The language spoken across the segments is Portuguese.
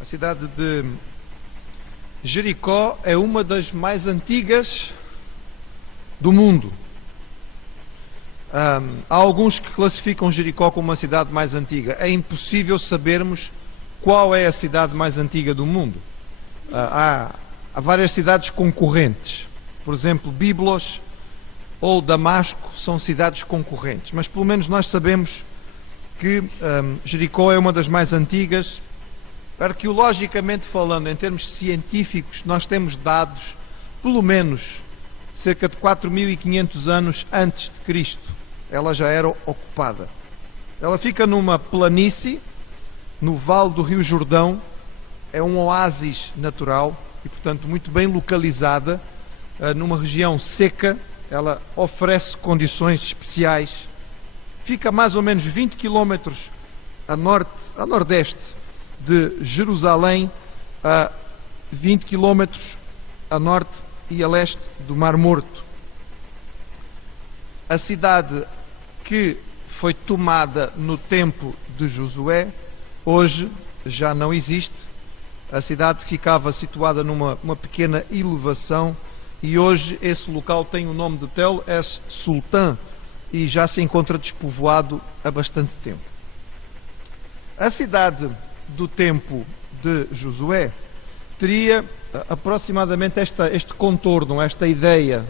A cidade de Jericó é uma das mais antigas do mundo. Há alguns que classificam Jericó como uma cidade mais antiga. É impossível sabermos qual é a cidade mais antiga do mundo. Há várias cidades concorrentes. Por exemplo, Biblos ou Damasco são cidades concorrentes. Mas pelo menos nós sabemos que Jericó é uma das mais antigas. Arqueologicamente falando, em termos científicos, nós temos dados, pelo menos, cerca de 4.500 anos antes de Cristo. Ela já era ocupada. Ela fica numa planície, no vale do Rio Jordão, é um oásis natural e, portanto, muito bem localizada, numa região seca. Ela oferece condições especiais. Fica mais ou menos 20 quilómetros a nordeste de Jerusalém, a 20 quilómetros a norte e a leste do Mar Morto. A cidade que foi tomada no tempo de Josué, hoje já não existe. A cidade ficava situada numa pequena elevação e hoje esse local tem o nome de Tel Es Sultan e já se encontra despovoado há bastante tempo. A cidade do tempo de Josué teria aproximadamente este contorno, esta ideia.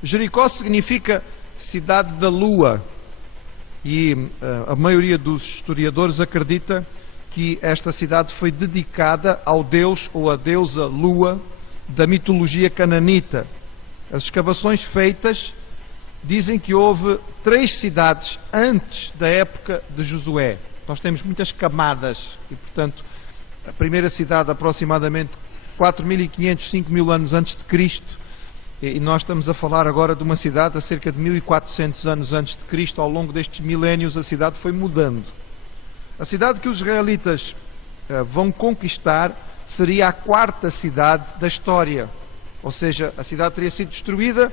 Jericó significa cidade da lua e a maioria dos historiadores acredita que esta cidade foi dedicada ao deus ou à deusa lua da mitologia cananita. As escavações feitas dizem que houve 3 cidades antes da época de Josué. Nós temos muitas camadas e, portanto, a primeira cidade aproximadamente 4.500, 5.000 anos antes de Cristo, e nós estamos a falar agora de uma cidade a cerca de 1.400 anos antes de Cristo. Ao longo destes milénios a cidade foi mudando. A cidade que os israelitas vão conquistar seria a 4ª cidade da história, ou seja, a cidade teria sido destruída,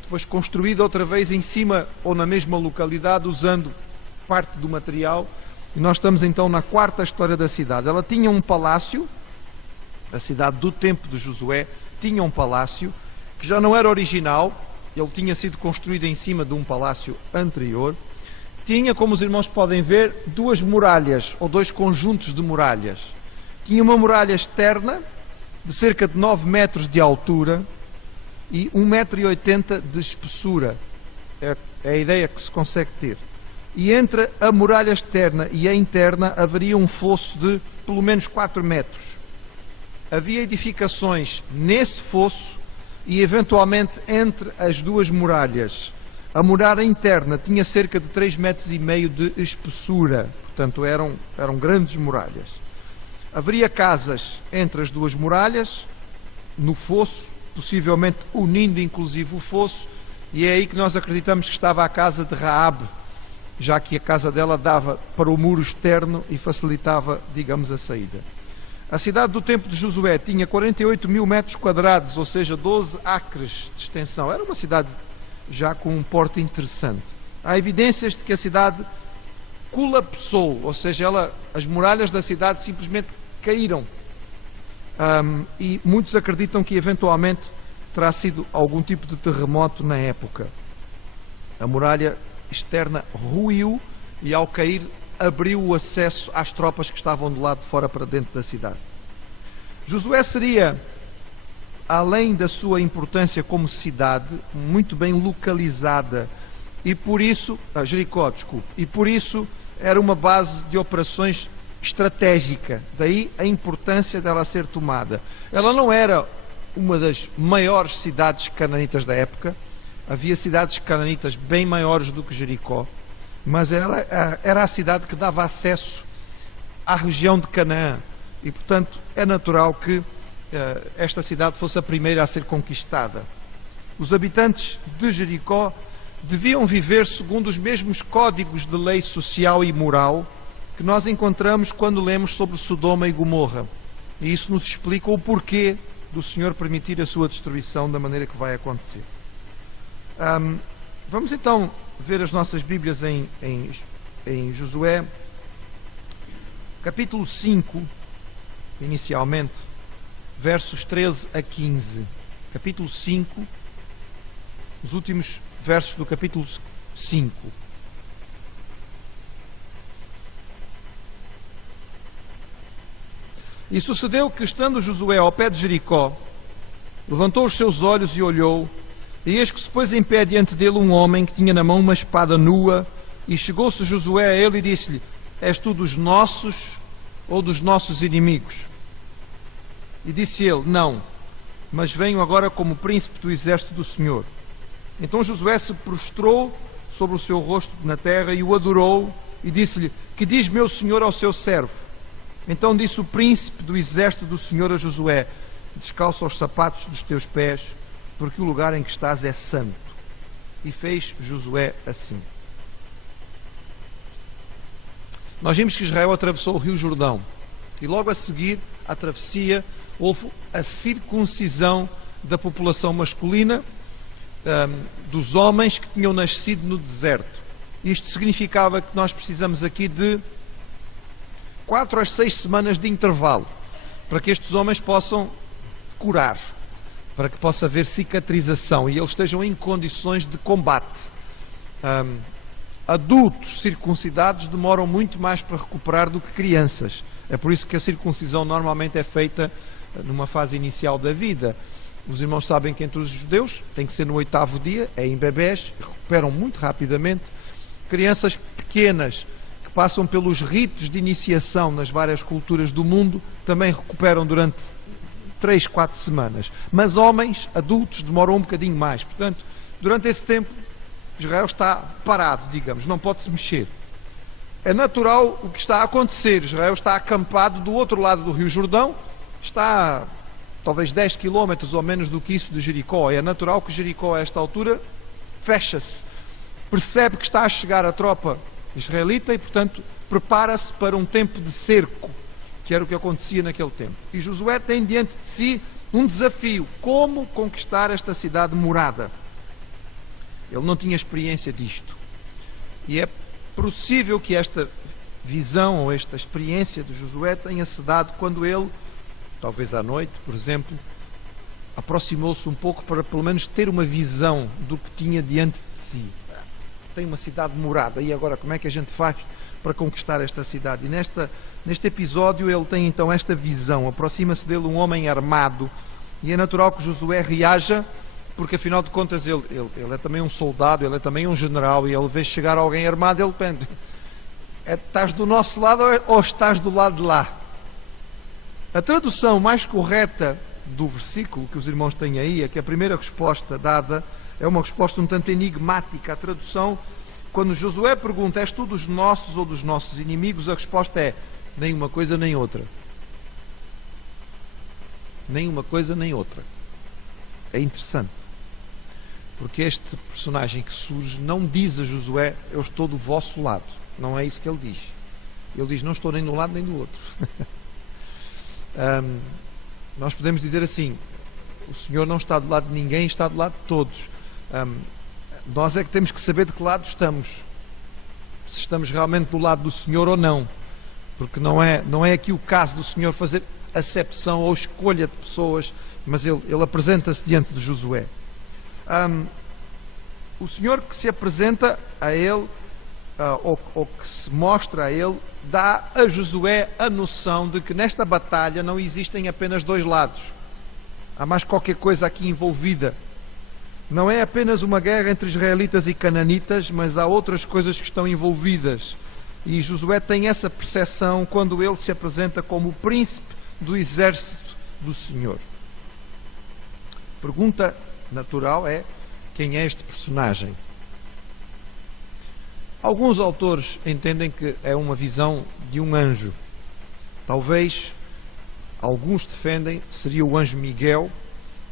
depois construída outra vez em cima ou na mesma localidade, usando parte do material. E nós estamos então na 4ª história da cidade. Ela tinha um palácio, a cidade do tempo de Josué tinha um palácio que já não era original, ele tinha sido construído em cima de um palácio anterior. Tinha, como os irmãos podem ver, 2 muralhas, ou 2 conjuntos de muralhas. Tinha uma muralha externa, de cerca de 9 metros de altura e 1,80 m de espessura. É a ideia que se consegue ter. E entre a muralha externa e a interna haveria um fosso de pelo menos 4 metros. Havia edificações nesse fosso e eventualmente entre as 2 muralhas. A muralha interna tinha cerca de 3,5 metros de espessura, portanto eram grandes muralhas. Haveria casas entre as 2 muralhas, no fosso, possivelmente unindo inclusive o fosso, e é aí que nós acreditamos que estava a casa de Raabe, já que a casa dela dava para o muro externo e facilitava, digamos, a saída. A cidade do tempo de Josué tinha 48.000 metros quadrados, ou seja, 12 acres de extensão. Era uma cidade já com um porte interessante. Há evidências de que a cidade colapsou, ou seja, as muralhas da cidade simplesmente caíram. E muitos acreditam que eventualmente terá sido algum tipo de terremoto na época. A muralha externa ruiu e, ao cair, abriu o acesso às tropas que estavam do lado de fora para dentro da cidade. Josué seria, além da sua importância como cidade, muito bem localizada, e por isso, Jericó, desculpe, e por isso era uma base de operações estratégica, daí a importância dela ser tomada. Ela não era uma das maiores cidades cananitas da época, havia cidades cananitas bem maiores do que Jericó, mas ela era a cidade que dava acesso à região de Canaã e, portanto, é natural que esta cidade fosse a primeira a ser conquistada. Os habitantes de Jericó deviam viver segundo os mesmos códigos de lei social e moral que nós encontramos quando lemos sobre Sodoma e Gomorra. E isso nos explica o porquê do Senhor permitir a sua destruição da maneira que vai acontecer. Vamos então ver as nossas Bíblias em Josué, capítulo 5, inicialmente, versos 13 a 15. Capítulo 5, os últimos versos do capítulo 5. E sucedeu que, estando Josué ao pé de Jericó, levantou os seus olhos e olhou, e eis que se pôs em pé diante dele um homem que tinha na mão uma espada nua, e chegou-se Josué a ele e disse-lhe: És tu dos nossos ou dos nossos inimigos? E disse ele: Não, mas venho agora como príncipe do exército do Senhor. Então Josué se prostrou sobre o seu rosto na terra e o adorou, e disse-lhe: Que diz meu senhor ao seu servo? Então disse o príncipe do exército do Senhor a Josué: Descalça os sapatos dos teus pés, porque o lugar em que estás é santo. E fez Josué assim. Nós vimos que Israel atravessou o rio Jordão, e logo a seguir à travessia houve a circuncisão da população masculina, dos homens que tinham nascido no deserto. Isto significava que nós precisamos aqui de 4 a 6 semanas de intervalo para que estes homens possam curar, para que possa haver cicatrização e eles estejam em condições de combate. Adultos circuncidados demoram muito mais para recuperar do que crianças. É por isso que a circuncisão normalmente é feita numa fase inicial da vida. Os irmãos sabem que entre os judeus tem que ser no 8º dia, é em bebés, recuperam muito rapidamente. Crianças pequenas que passam pelos ritos de iniciação nas várias culturas do mundo também recuperam durante 3, 4 semanas. Mas homens, adultos, demoram um bocadinho mais. Portanto, durante esse tempo, Israel está parado, digamos, não pode se mexer. É natural o que está a acontecer. Israel está acampado do outro lado do Rio Jordão, está a talvez 10 quilómetros ou menos do que isso de Jericó. É natural que Jericó, a esta altura, fecha-se. Percebe que está a chegar a tropa israelita e, portanto, prepara-se para um tempo de cerco, que era o que acontecia naquele tempo. E Josué tem diante de si um desafio: como conquistar esta cidade murada. Ele não tinha experiência disto. E é possível que esta visão ou esta experiência de Josué tenha-se dado quando ele, talvez à noite, por exemplo, aproximou-se um pouco para pelo menos ter uma visão do que tinha diante de si. Tem uma cidade morada, e agora como é que a gente faz para conquistar esta cidade? E neste episódio ele tem então esta visão, aproxima-se dele um homem armado, e é natural que Josué reaja, porque afinal de contas ele é também um soldado, ele é também um general, e ele vê chegar alguém armado, ele pensa: estás do nosso lado ou estás do lado de lá? A tradução mais correta do versículo que os irmãos têm aí é que a primeira resposta dada é uma resposta um tanto enigmática. A tradução, quando Josué pergunta: és tu dos nossos ou dos nossos inimigos? A resposta é: nem uma coisa nem outra. Nem uma coisa nem outra. É interessante, porque este personagem que surge não diz a Josué: eu estou do vosso lado. Não é isso que ele diz. Ele diz: não estou nem de um lado nem do outro. Nós podemos dizer assim: o Senhor não está do lado de ninguém, está do lado de todos. Nós é que temos que saber de que lado estamos, se estamos realmente do lado do Senhor ou não, porque não é aqui o caso do Senhor fazer acepção ou escolha de pessoas, mas ele apresenta-se diante de Josué. O Senhor que se apresenta a ele, ou que se mostra a ele, dá a Josué a noção de que nesta batalha não existem apenas dois lados. Há mais qualquer coisa aqui envolvida. Não é apenas uma guerra entre israelitas e cananitas, mas há outras coisas que estão envolvidas. E Josué tem essa percepção quando ele se apresenta como o príncipe do exército do Senhor. Pergunta natural é: quem é este personagem? Alguns autores entendem que é uma visão de um anjo. Talvez alguns defendem que seria o anjo Miguel,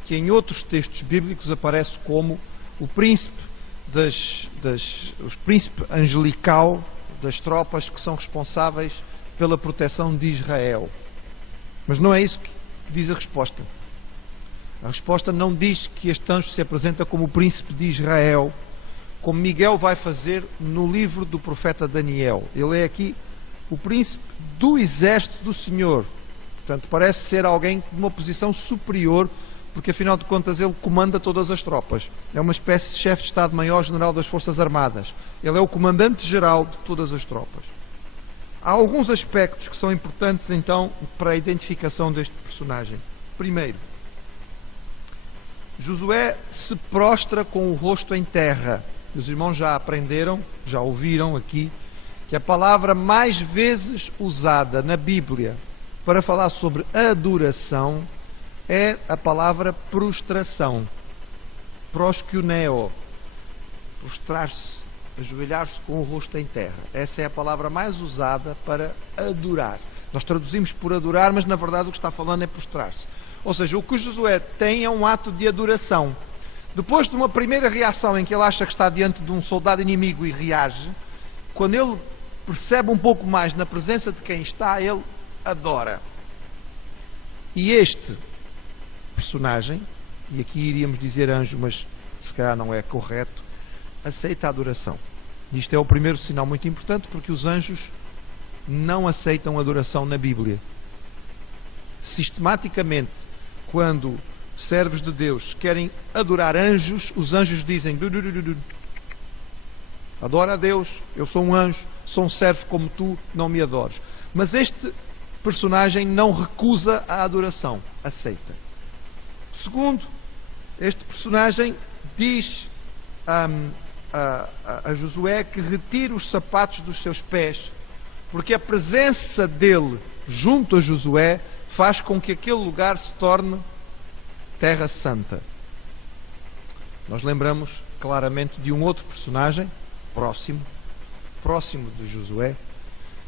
que em outros textos bíblicos aparece como o príncipe o príncipe angelical das tropas que são responsáveis pela proteção de Israel. Mas não é isso que diz a resposta. A resposta não diz que este anjo se apresenta como o príncipe de Israel, como Miguel vai fazer no livro do profeta Daniel. Ele é aqui o príncipe do exército do Senhor. Portanto, parece ser alguém de uma posição superior, porque afinal de contas ele comanda todas as tropas. É uma espécie de chefe de Estado-Maior-General das Forças Armadas. Ele é o comandante-geral de todas as tropas. Há alguns aspectos que são importantes então para a identificação deste personagem. Primeiro, Josué se prostra com o rosto em terra. Os irmãos já aprenderam, já ouviram aqui, que a palavra mais vezes usada na Bíblia para falar sobre adoração é a palavra prostração. Proskuneo. Prostrar-se, ajoelhar-se com o rosto em terra. Essa é a palavra mais usada para adorar. Nós traduzimos por adorar, mas na verdade o que está falando é prostrar-se. Ou seja, o que Josué tem é um ato de adoração. Depois de uma primeira reação em que ele acha que está diante de um soldado inimigo e reage, quando ele percebe um pouco mais na presença de quem está, ele adora. E este personagem, e aqui iríamos dizer anjo, mas se calhar não é correto, aceita a adoração. Isto é o primeiro sinal muito importante, porque os anjos não aceitam adoração na Bíblia. Sistematicamente, quando servos de Deus querem adorar anjos, os anjos dizem: adora a Deus, eu sou um anjo, sou um servo como tu, não me adores. Mas este personagem não recusa a adoração, aceita. Segundo, este personagem diz a Josué que retire os sapatos dos seus pés, porque a presença dele junto a Josué faz com que aquele lugar se torne Terra Santa. Nós lembramos claramente de um outro personagem próximo de Josué,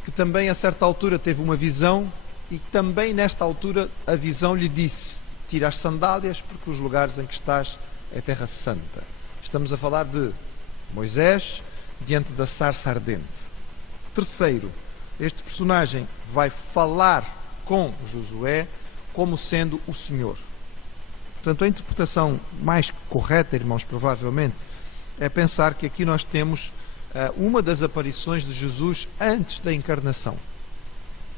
que também a certa altura teve uma visão, e também nesta altura a visão lhe disse: tira as sandálias, porque os lugares em que estás é Terra Santa. Estamos a falar de Moisés diante da sarça ardente. Terceiro, este personagem vai falar com Josué como sendo o Senhor. Portanto, a interpretação mais correta, irmãos, provavelmente, é pensar que aqui nós temos uma das aparições de Jesus antes da encarnação.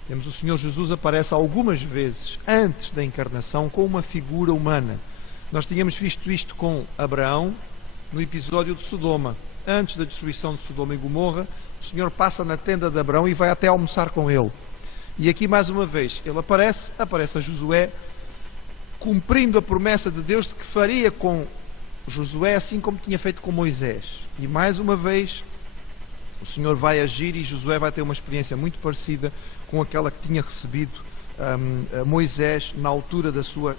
Temos o Senhor Jesus aparece algumas vezes antes da encarnação com uma figura humana. Nós tínhamos visto isto com Abraão no episódio de Sodoma. Antes da destruição de Sodoma e Gomorra, o Senhor passa na tenda de Abraão e vai até almoçar com ele. E aqui mais uma vez ele aparece a Josué, cumprindo a promessa de Deus de que faria com Josué assim como tinha feito com Moisés. E mais uma vez o Senhor vai agir e Josué vai ter uma experiência muito parecida com aquela que tinha recebido Moisés na altura da sua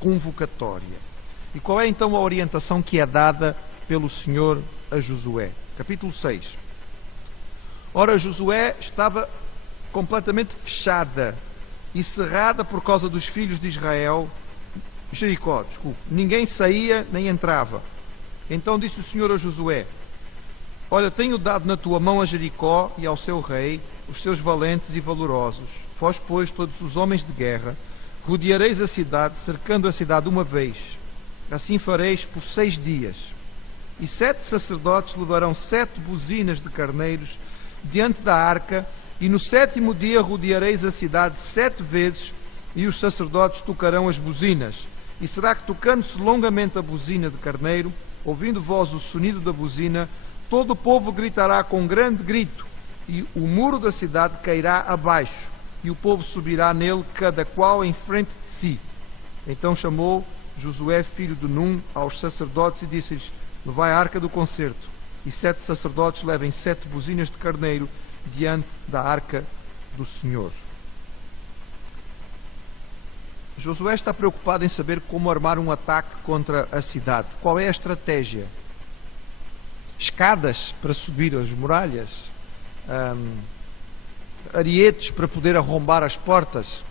convocatória. E qual é então a orientação que é dada pelo Senhor a Josué? Capítulo 6. Ora, Josué estava completamente fechada e cerrada por causa dos filhos de Israel, Jericó, desculpe. Ninguém saía nem entrava. Então disse o Senhor a Josué: olha, tenho dado na tua mão a Jericó e ao seu rei, os seus valentes e valorosos. Vós, pois, todos os homens de guerra, rodeareis a cidade, cercando a cidade uma vez. Assim fareis por 6 dias. E 7 sacerdotes levarão 7 buzinas de carneiros diante da arca, e no 7º dia rodeareis a cidade 7 vezes, e os sacerdotes tocarão as buzinas. E será que, tocando-se longamente a buzina de carneiro, ouvindo vós o sonido da buzina, todo o povo gritará com grande grito, e o muro da cidade cairá abaixo, e o povo subirá nele, cada qual em frente de si. Então chamou Josué, filho de Num, aos sacerdotes e disse-lhes: levai a arca do concerto, e 7 sacerdotes levem 7 buzinas de carneiro diante da arca do Senhor. Josué está preocupado em saber como armar um ataque contra a cidade. Qual é a estratégia? Escadas para subir as muralhas? Arietes para poder arrombar as portas?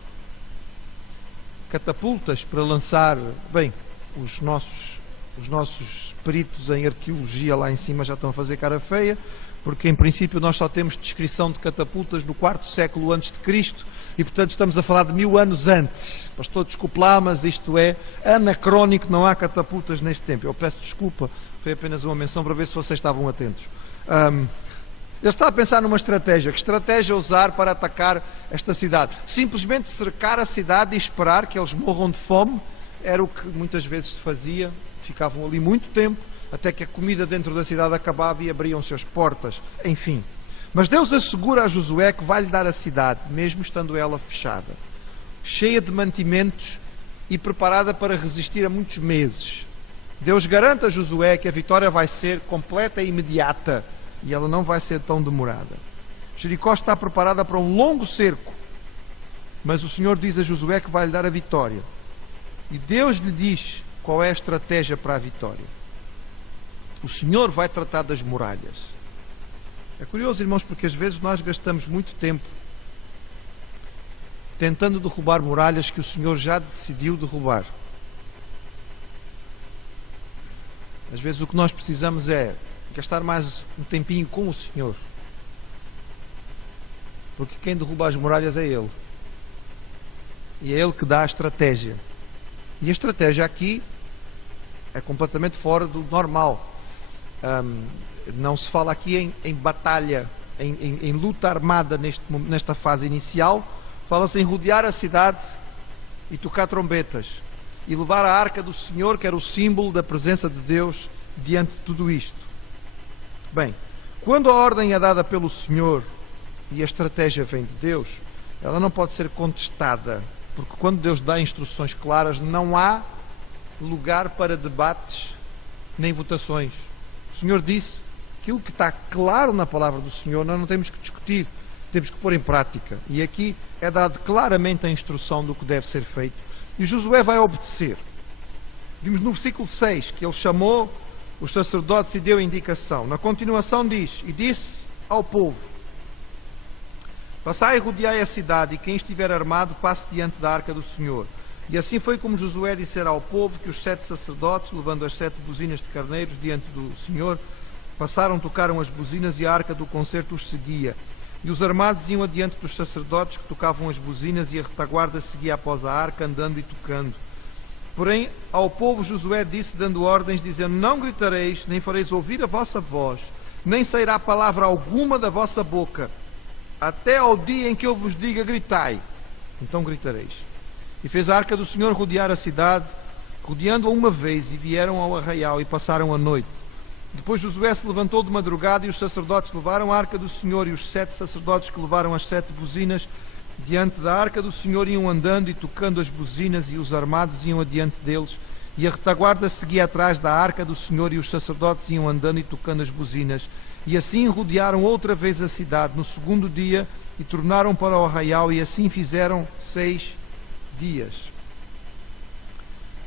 Catapultas para lançar... Bem, os nossos peritos em arqueologia lá em cima já estão a fazer cara feia, porque em princípio nós só temos descrição de catapultas no 4º século antes de Cristo, e portanto estamos a falar de 1000 anos antes. Pastor, desculpe lá, mas isto é anacrónico, não há catapultas neste tempo. Eu peço desculpa, foi apenas uma menção para ver se vocês estavam atentos. Ele está a pensar numa estratégia. Que estratégia usar para atacar esta cidade? Simplesmente cercar a cidade e esperar que eles morram de fome? Era o que muitas vezes se fazia. Ficavam ali muito tempo, até que a comida dentro da cidade acabava e abriam-se as portas. Enfim. Mas Deus assegura a Josué que vai lhe dar a cidade, mesmo estando ela fechada, cheia de mantimentos e preparada para resistir a muitos meses. Deus garante a Josué que a vitória vai ser completa e imediata e ela não vai ser tão demorada. Jericó está preparada para um longo cerco, mas o Senhor diz a Josué que vai lhe dar a vitória. E Deus lhe diz qual é a estratégia para a vitória. O Senhor vai tratar das muralhas. É curioso, irmãos, porque às vezes nós gastamos muito tempo tentando derrubar muralhas que o Senhor já decidiu derrubar. Às vezes o que nós precisamos é gastar mais um tempinho com o Senhor. Porque quem derruba as muralhas é Ele. E é Ele que dá a estratégia. E a estratégia aqui é completamente fora do normal. Não se fala aqui em batalha, em luta armada nesta fase inicial. Fala-se em rodear a cidade e tocar trombetas e levar a arca do Senhor, que era o símbolo da presença de Deus, diante de tudo isto. Bem, quando a ordem é dada pelo Senhor e a estratégia vem de Deus, ela não pode ser contestada, porque quando Deus dá instruções claras, não há lugar para debates nem votações. O Senhor disse: aquilo que está claro na palavra do Senhor, nós não temos que discutir, temos que pôr em prática. E aqui é dado claramente a instrução do que deve ser feito. E Josué vai obedecer. Vimos no versículo 6 que ele chamou os sacerdotes e deu a indicação. Na continuação diz: e disse ao povo: passai e rodeai a cidade, e quem estiver armado passe diante da arca do Senhor. E assim foi como Josué dissera ao povo, que os 7 sacerdotes, levando as 7 buzinas de carneiros diante do Senhor, passaram, tocaram as buzinas, e a arca do concerto os seguia. E os armados iam adiante dos sacerdotes que tocavam as buzinas, e a retaguarda seguia após a arca, andando e tocando. Porém, ao povo Josué disse, dando ordens, dizendo: não gritareis, nem fareis ouvir a vossa voz, nem sairá palavra alguma da vossa boca, até ao dia em que eu vos diga: gritai, então gritareis. E fez a arca do Senhor rodear a cidade, rodeando-a uma vez, e vieram ao arraial e passaram a noite. Depois Josué se levantou de madrugada, e os sacerdotes levaram a arca do Senhor, e os 7 sacerdotes que levaram as 7 buzinas diante da arca do Senhor iam andando e tocando as buzinas, e os armados iam adiante deles, e a retaguarda seguia atrás da arca do Senhor, e os sacerdotes iam andando e tocando as buzinas. E assim rodearam outra vez a cidade no segundo dia, e tornaram para o arraial, e assim fizeram 6 dias.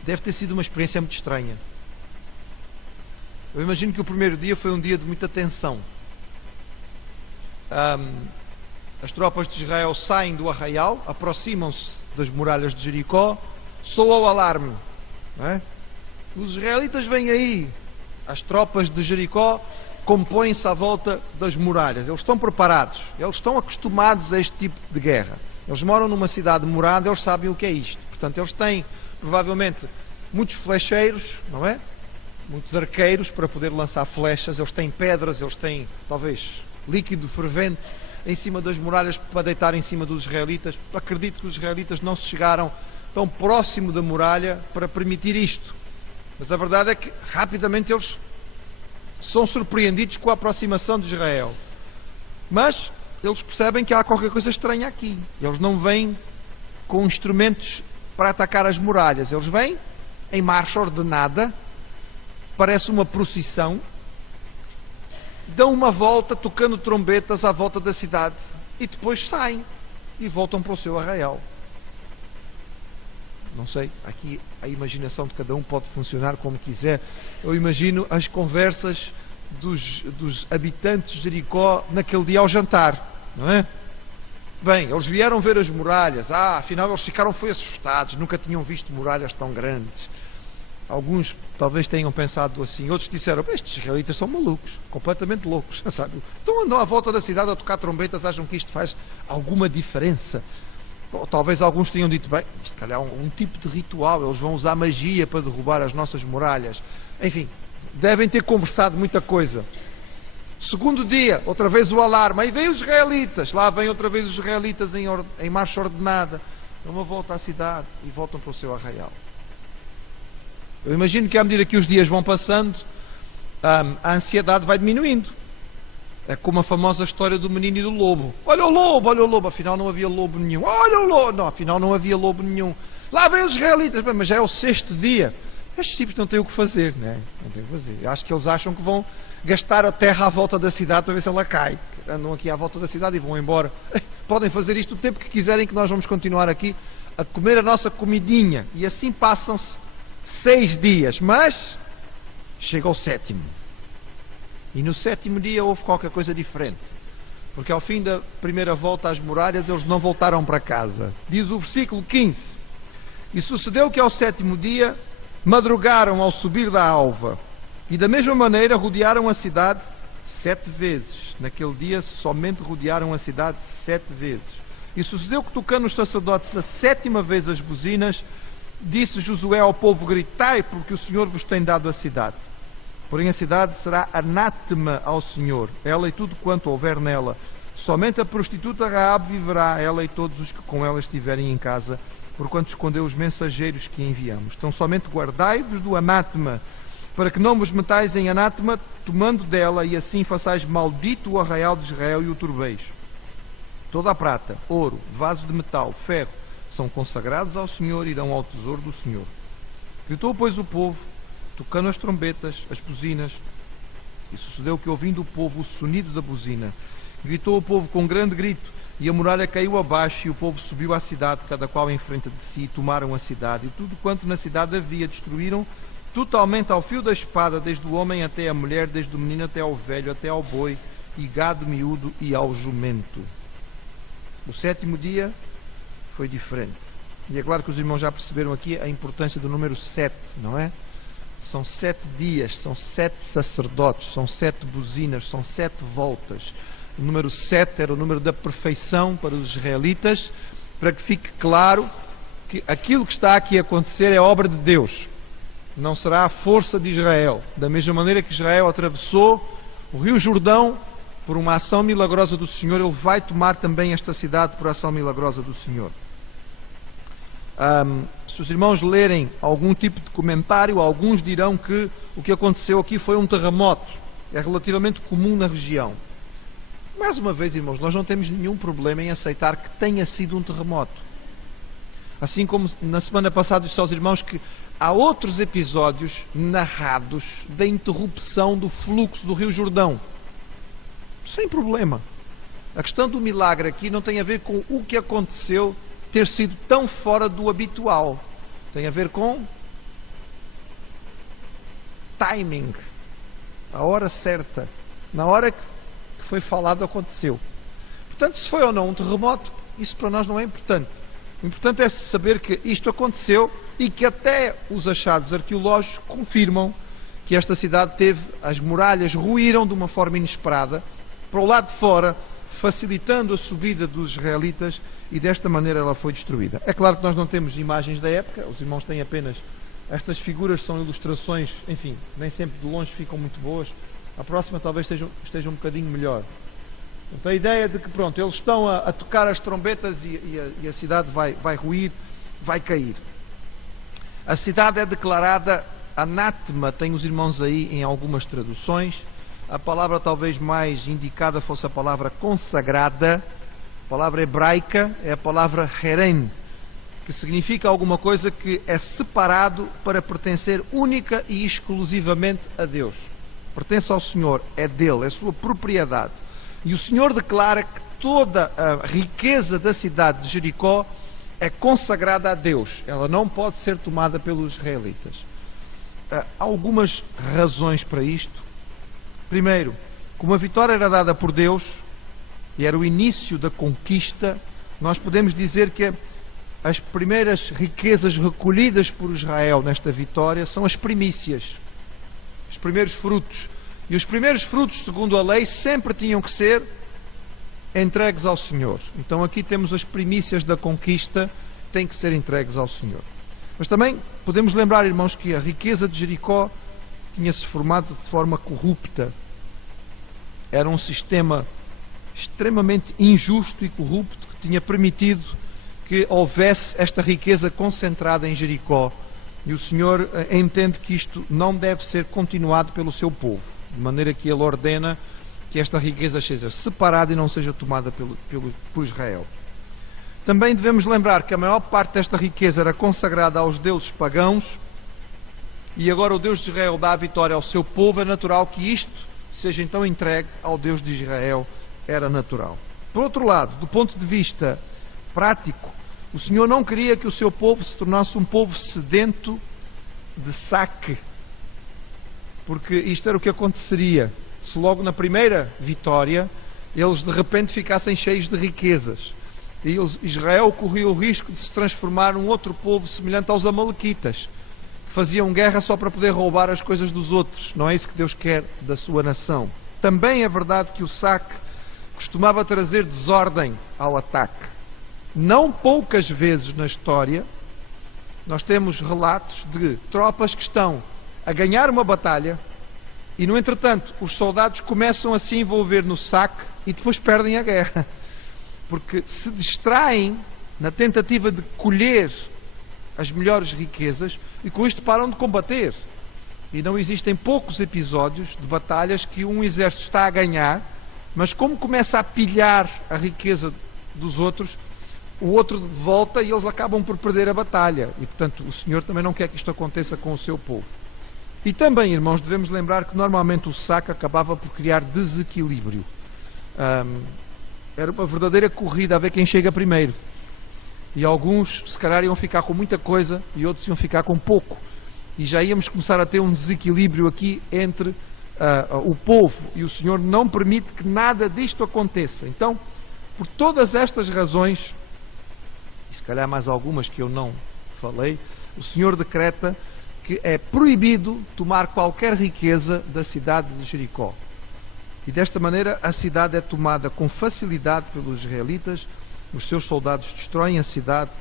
Deve ter sido uma experiência muito estranha. Eu imagino que o primeiro dia foi um dia de muita tensão. As tropas de Israel saem do arraial, aproximam-se das muralhas de Jericó, soa o alarme, não é? Os israelitas vêm aí. As tropas de Jericó compõem-se à volta das muralhas. Eles estão preparados, eles estão acostumados a este tipo de guerra. Eles moram numa cidade morada, eles sabem o que é isto. Portanto, eles têm, provavelmente, muitos flecheiros, não é? Muitos arqueiros para poder lançar flechas. Eles têm pedras, eles têm, talvez, líquido fervente em cima das muralhas para deitar em cima dos israelitas. Acredito que os israelitas não se chegaram tão próximo da muralha para permitir isto. Mas a verdade é que, rapidamente, eles são surpreendidos com a aproximação de Israel. Mas eles percebem que há qualquer coisa estranha aqui. Eles não vêm com instrumentos para atacar as muralhas. Eles vêm em marcha ordenada, parece uma procissão, dão uma volta tocando trombetas à volta da cidade e depois saem e voltam para o seu arraial. Não sei, aqui a imaginação de cada um pode funcionar como quiser. Eu imagino as conversas dos habitantes de Jericó naquele dia ao jantar, não é? Bem, eles vieram ver as muralhas. Afinal eles ficaram assustados, nunca tinham visto muralhas tão grandes. Alguns talvez tenham pensado assim, outros disseram: estes israelitas são malucos, completamente loucos, sabe? Então andam à volta da cidade a tocar trombetas, acham que isto faz alguma diferença? Ou talvez alguns tenham dito: bem, isto calhar é um tipo de ritual, eles vão usar magia para derrubar as nossas muralhas. Enfim, devem ter conversado muita coisa. Segundo dia, outra vez o alarme. Aí vem os israelitas. Lá vem outra vez os israelitas em marcha ordenada. Dão uma volta à cidade e voltam para o seu arraial. Eu imagino que à medida que os dias vão passando, a ansiedade vai diminuindo. É como a famosa história do menino e do lobo. Olha o lobo, olha o lobo. Afinal não havia lobo nenhum. Olha o lobo. Não, afinal não havia lobo nenhum. Lá vem os israelitas. Mas já é o 6º dia. Estes tipos não têm o que fazer, né? Não têm o que fazer. Eu acho que eles acham que vão gastar a terra à volta da cidade para ver se ela cai. Andam aqui à volta da cidade e vão embora. Podem fazer isto o tempo que quiserem, que nós vamos continuar aqui a comer a nossa comidinha. E assim passam-se 6 dias. Mas chega o 7º. E no 7º dia houve qualquer coisa diferente. Porque ao fim da primeira volta às muralhas, eles não voltaram para casa. Diz o versículo 15. E sucedeu que ao 7º dia madrugaram ao subir da alva, e da mesma maneira rodearam a cidade 7 vezes. Naquele dia somente rodearam a cidade 7 vezes. E sucedeu que, tocando os sacerdotes a 7ª vez as buzinas, disse Josué ao povo: gritai, porque o Senhor vos tem dado a cidade. Porém a cidade será anátema ao Senhor, ela e tudo quanto houver nela. Somente a prostituta Raabe viverá, ela e todos os que com ela estiverem em casa, porquanto escondeu os mensageiros que enviamos. Então somente guardai-vos do anátema, para que não vos metais em anátema, tomando dela, e assim façais maldito o arraial de Israel e o turbeis. Toda a prata, ouro, vaso de metal, ferro, são consagrados ao Senhor, irão ao tesouro do Senhor. Gritou, pois, o povo, tocando as trombetas, as buzinas, e sucedeu que, ouvindo o povo o sonido da buzina, gritou o povo com grande grito, e a muralha caiu abaixo, e o povo subiu à cidade, cada qual em frente de si, e tomaram a cidade, e tudo quanto na cidade havia destruíram, totalmente ao fio da espada, desde o homem até a mulher, desde o menino até ao velho, até ao boi, e gado miúdo e ao jumento. O 7º dia foi diferente. E é claro que os irmãos já perceberam aqui a importância do número 7, não é? São 7 dias, são 7 sacerdotes, são 7 buzinas, são 7 voltas. O número 7 era o número da perfeição para os israelitas, para que fique claro que aquilo que está aqui a acontecer é obra de Deus. Não será a força de Israel. Da mesma maneira que Israel atravessou o rio Jordão por uma ação milagrosa do Senhor, ele vai tomar também esta cidade por ação milagrosa do Senhor. Se os irmãos lerem algum tipo de comentário, alguns dirão que o que aconteceu aqui foi um terremoto. É relativamente comum na região. Mais uma vez, irmãos, nós não temos nenhum problema em aceitar que tenha sido um terremoto. Assim como na semana passada disse aos irmãos que há outros episódios narrados da interrupção do fluxo do Rio Jordão. Sem problema. A questão do milagre aqui não tem a ver com o que aconteceu ter sido tão fora do habitual. Tem a ver com timing. A hora certa. Na hora que foi falado, aconteceu. Portanto, se foi ou não um terremoto, isso para nós não é importante. O importante é saber que isto aconteceu e que até os achados arqueológicos confirmam que esta cidade teve, as muralhas ruíram de uma forma inesperada para o lado de fora, facilitando a subida dos israelitas, e desta maneira ela foi destruída. É claro que nós não temos imagens da época, os irmãos têm apenas estas figuras, são ilustrações, enfim, nem sempre de longe ficam muito boas. A próxima talvez esteja um bocadinho melhor. Então a ideia de que, pronto, eles estão a tocar as trombetas e a cidade vai ruir, vai cair. A cidade é declarada anátema, tem os irmãos aí em algumas traduções. A palavra talvez mais indicada fosse a palavra consagrada. A palavra hebraica é a palavra heren, que significa alguma coisa que é separado para pertencer única e exclusivamente a Deus. Pertence ao Senhor, é dele, é sua propriedade. E o Senhor declara que toda a riqueza da cidade de Jericó é consagrada a Deus. Ela não pode ser tomada pelos israelitas. Há algumas razões para isto. Primeiro, como a vitória era dada por Deus e era o início da conquista, nós podemos dizer que as primeiras riquezas recolhidas por Israel nesta vitória são as primícias, os primeiros frutos. E os primeiros frutos, segundo a lei, sempre tinham que ser entregues ao Senhor. Então aqui temos as primícias da conquista, têm que ser entregues ao Senhor. Mas também podemos lembrar, irmãos, que a riqueza de Jericó tinha-se formado de forma corrupta. era um sistema extremamente injusto e corrupto que tinha permitido que houvesse esta riqueza concentrada em Jericó. E o Senhor entende que isto não deve ser continuado pelo seu povo, de maneira que Ele ordena que esta riqueza seja separada e não seja tomada por Israel. Também devemos lembrar que a maior parte desta riqueza era consagrada aos deuses pagãos, e agora o Deus de Israel dá a vitória ao seu povo. É natural que isto seja então entregue ao Deus de Israel, era natural. Por outro lado, do ponto de vista prático, o Senhor não queria que o seu povo se tornasse um povo sedento de saque, porque isto era o que aconteceria se logo na primeira vitória eles de repente ficassem cheios de riquezas. E Israel corria o risco de se transformar num outro povo semelhante aos amalequitas, que faziam guerra só para poder roubar as coisas dos outros. Não é isso que Deus quer da sua nação. Também é verdade que o saque costumava trazer desordem ao ataque. Não poucas vezes na história nós temos relatos de tropas que estão a ganhar uma batalha e, no entretanto, os soldados começam a se envolver no saque e depois perdem a guerra, porque se distraem na tentativa de colher as melhores riquezas e com isto param de combater. E não existem poucos episódios de batalhas que um exército está a ganhar, mas como começa a pilhar a riqueza dos outros, o outro volta e eles acabam por perder a batalha. E, portanto, o Senhor também não quer que isto aconteça com o seu povo. E também, irmãos, devemos lembrar que normalmente o saque acabava por criar desequilíbrio. Era uma verdadeira corrida a ver quem chega primeiro. E alguns, se calhar, iam ficar com muita coisa e outros iam ficar com pouco. E já íamos começar a ter um desequilíbrio aqui entre o povo, e o Senhor não permite que nada disto aconteça. Então, por todas estas razões, e se calhar mais algumas que eu não falei, o Senhor decreta que é proibido tomar qualquer riqueza da cidade de Jericó. E desta maneira a cidade é tomada com facilidade pelos israelitas, os seus soldados destroem a cidade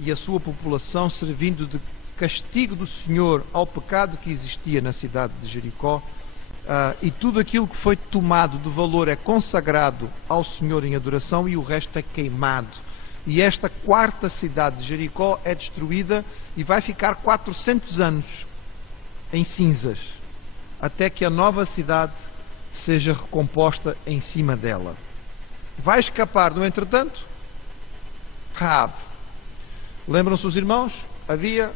e a sua população, servindo de castigo do Senhor ao pecado que existia na cidade de Jericó, e tudo aquilo que foi tomado de valor é consagrado ao Senhor em adoração e o resto é queimado. E esta quarta cidade de Jericó é destruída e vai ficar 400 anos em cinzas, até que a nova cidade seja recomposta em cima dela. Vai escapar, no entretanto, Raabe. Lembram-se os irmãos? Havia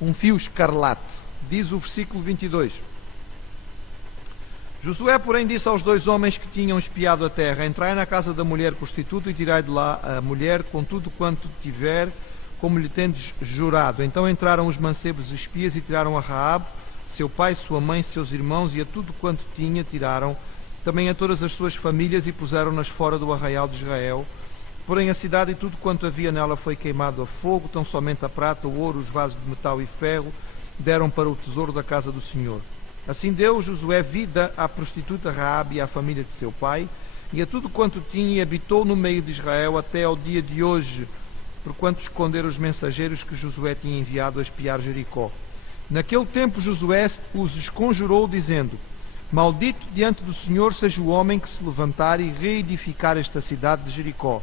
um fio escarlate, diz o versículo 22. Josué, porém, disse aos dois homens que tinham espiado a terra: entrai na casa da mulher prostituta e tirai de lá a mulher com tudo quanto tiver, como lhe tendes jurado. Então entraram os mancebos espias e tiraram a Raabe, seu pai, sua mãe, seus irmãos, e a tudo quanto tinha tiraram, também a todas as suas famílias, e puseram-nas fora do arraial de Israel. Porém a cidade e tudo quanto havia nela foi queimado a fogo, tão somente a prata, o ouro, os vasos de metal e ferro deram para o tesouro da casa do Senhor. Assim deu Josué vida à prostituta Raabe e à família de seu pai, e a tudo quanto tinha, e habitou no meio de Israel até ao dia de hoje, porquanto esconderam os mensageiros que Josué tinha enviado a espiar Jericó. Naquele tempo Josué os esconjurou, dizendo: maldito diante do Senhor seja o homem que se levantar e reedificar esta cidade de Jericó.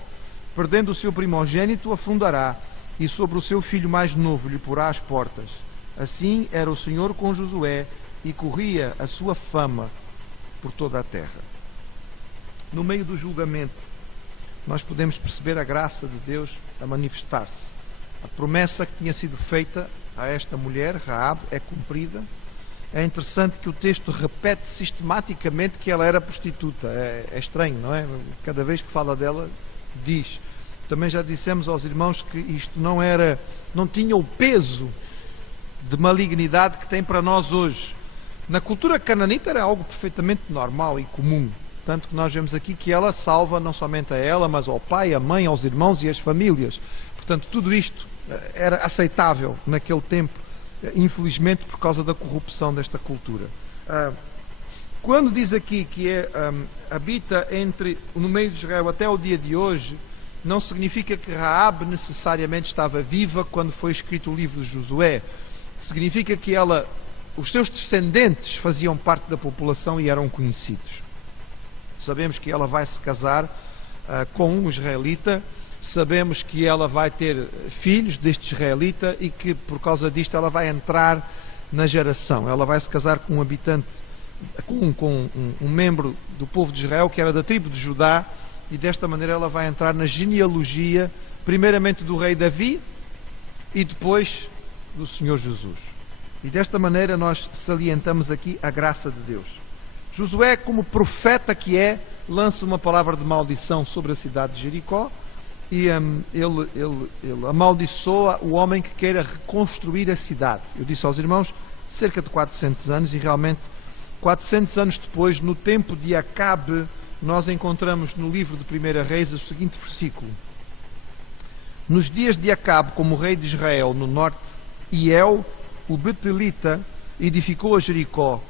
Perdendo o seu primogênito, afundará, e sobre o seu filho mais novo lhe porá as portas. Assim era o Senhor com Josué, e corria a sua fama por toda a terra. No meio do julgamento, nós podemos perceber a graça de Deus a manifestar-se. A promessa que tinha sido feita a esta mulher, Raabe, é cumprida. É interessante que o texto repete sistematicamente que ela era prostituta. É estranho, não é? Cada vez que fala dela, diz. Também já dissemos aos irmãos que isto não tinha o peso de malignidade que tem para nós hoje. Na cultura cananita era algo perfeitamente normal e comum, tanto que nós vemos aqui que ela salva não somente a ela, mas ao pai, à mãe, aos irmãos e às famílias. Portanto, tudo isto era aceitável naquele tempo, infelizmente por causa da corrupção desta cultura. Quando diz aqui que habita no meio de Israel até o dia de hoje, não significa que Raabe necessariamente estava viva quando foi escrito o livro de Josué. Significa que os seus descendentes faziam parte da população e eram conhecidos. Sabemos que ela vai se casar com um israelita, sabemos que ela vai ter filhos deste israelita e que por causa disto ela vai entrar na geração. Ela vai se casar com um habitante, com um membro do povo de Israel que era da tribo de Judá, e desta maneira ela vai entrar na genealogia, primeiramente do rei Davi e depois do Senhor Jesus. E desta maneira nós salientamos aqui a graça de Deus. Josué, como profeta que é, lança uma palavra de maldição sobre a cidade de Jericó, e ele amaldiçoa o homem que queira reconstruir a cidade. Eu disse aos irmãos, cerca de 400 anos, e realmente 400 anos depois, no tempo de Acabe, nós encontramos no livro de 1 Reis o seguinte versículo: nos dias de Acabe, como rei de Israel no norte, Hiel, o betelita, edificou a Jericó.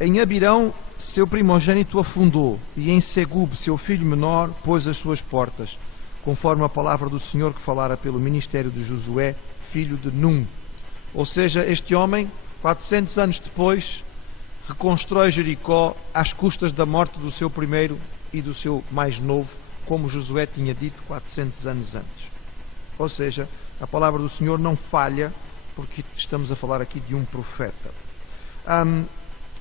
Em Abirão, seu primogênito afundou, e em Segub, seu filho menor, pôs as suas portas, conforme a palavra do Senhor que falara pelo ministério de Josué, filho de Num. Ou seja, este homem, 400 anos depois, reconstrói Jericó às custas da morte do seu primeiro e do seu mais novo, como Josué tinha dito 400 anos antes. Ou seja, a palavra do Senhor não falha, porque estamos a falar aqui de um profeta.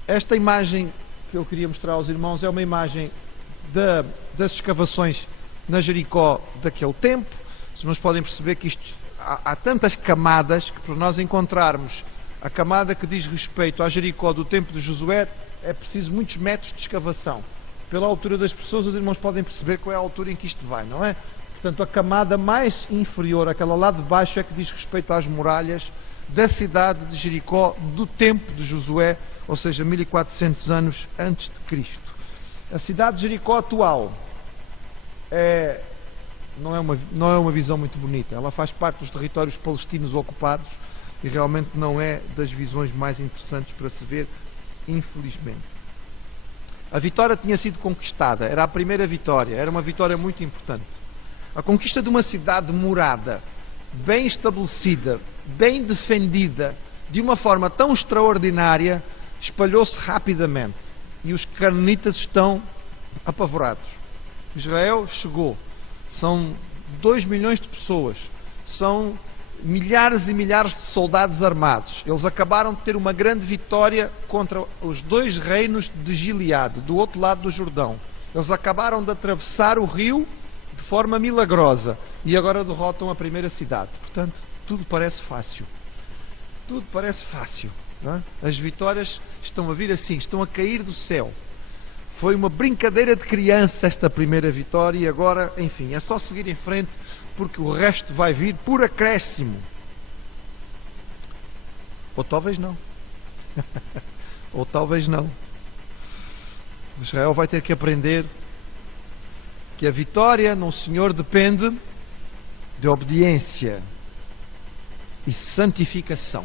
Esta imagem que eu queria mostrar aos irmãos é uma imagem das escavações na Jericó daquele tempo. Os irmãos podem perceber que isto, há tantas camadas que para nós encontrarmos a camada que diz respeito à Jericó do tempo de Josué é preciso muitos metros de escavação. Pela altura das pessoas, os irmãos podem perceber qual é a altura em que isto vai, não é? Portanto, a camada mais inferior, aquela lá de baixo, é que diz respeito às muralhas da cidade de Jericó do tempo de Josué, ou seja, 1400 anos antes de Cristo. A cidade de Jericó atual não é uma visão muito bonita. Ela faz parte dos territórios palestinos ocupados e realmente não é das visões mais interessantes para se ver, infelizmente. A vitória tinha sido conquistada, era a primeira vitória, era uma vitória muito importante. A conquista de uma cidade murada, bem estabelecida, bem defendida, de uma forma tão extraordinária, espalhou-se rapidamente e os cananitas estão apavorados. Israel chegou, são 2 milhões de pessoas, são milhares e milhares de soldados armados. Eles acabaram de ter uma grande vitória contra os 2 reinos de Gileade, do outro lado do Jordão. Eles acabaram de atravessar o rio de forma milagrosa e agora derrotam a primeira cidade. Portanto, tudo parece fácil. Tudo parece fácil, não é? As vitórias estão a vir assim, estão a cair do céu. Foi uma brincadeira de criança esta primeira vitória e agora, enfim, é só seguir em frente, porque o resto vai vir por acréscimo. Ou talvez não. Ou talvez não. Israel vai ter que aprender que a vitória no Senhor depende de obediência e santificação.